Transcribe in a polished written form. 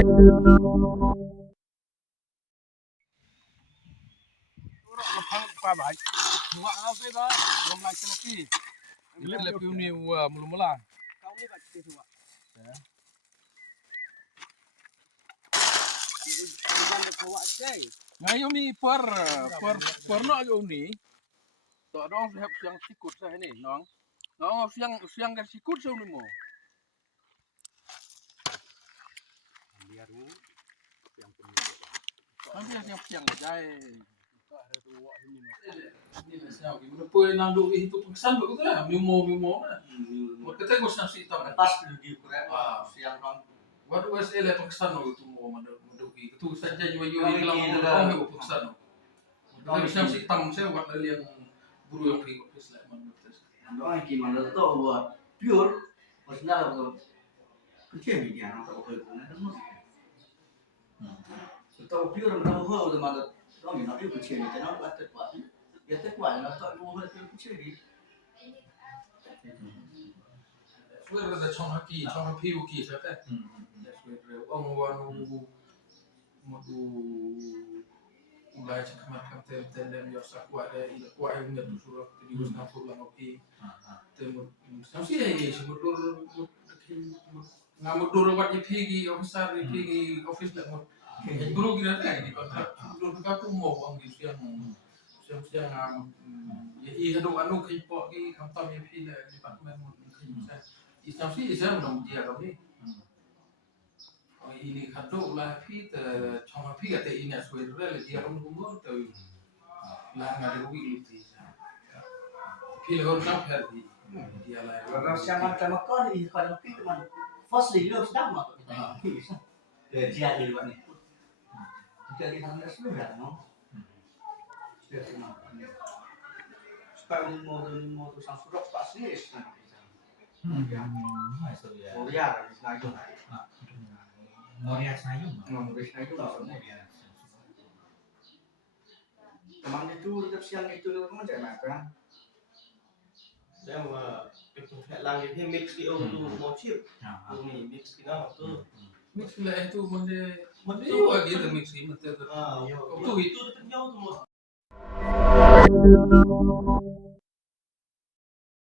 Qua bãi ngọ nó cái đó làm lại cái gì Ini lebih ni mula-mula. kau ni kat situ pak bukan bawa say Ngayon ni per no ayo ni. To dong siap siang sikut saya ni, nong. Nong siang kan sikut saya ni mo. biar ni yang Nanti siang jai. Ini siang gimana pun nang duk itu pengsan begitu lah. Mimo lah. Kita gua siang sih tahu. pas di kurang siang kan Waduh ele pengsan itu mo manduk itu saja yo hilang orang yo pengsan. Kita siang sih tam saya buat liang buru yang pergi ke Islam manut. doang gimana tuh buat pure maksudnya kalau kecil ni dia nak tahu kalau kan tahu pure nak tahu kalau mana doang ni nak kecil ni jangan buat terkuat ya terkuat nak tahu kalau kecil ni Sudah ada contoh piu saya kan. Sudah orang madu mulai cakap tem biasa kuat yang nggak suruh jadi harus nampak lang oke. Sampai ini sebetulnya ngamuk dulu buat ipigi officer ipigi office lah mau. Guru kira kan di kontrak. Guru kita tu mau orang di siang ya hidup anu kipok di kantor ipigi lah departemen Islam sih saya menang dia kami. Ini kadang lah kita cuma kita ini sebenarnya dia orang umur tu lah nggak rugi itu. Pilih orang sampai di dia lah. kalau siapa macam kau ni kalau kita man first dia sedang mak dia di luar ni jadi kita sudah no sudah semua supaya mau tu sangat pasti Korea Senayan Korea Senayan teman itu tetap siang itu teman macam mana Saya itu langit ni mix di tu motif, ni mix di nama tu. Mix lah itu mana juga gitu mix ini tu. Itu tu jauh tu.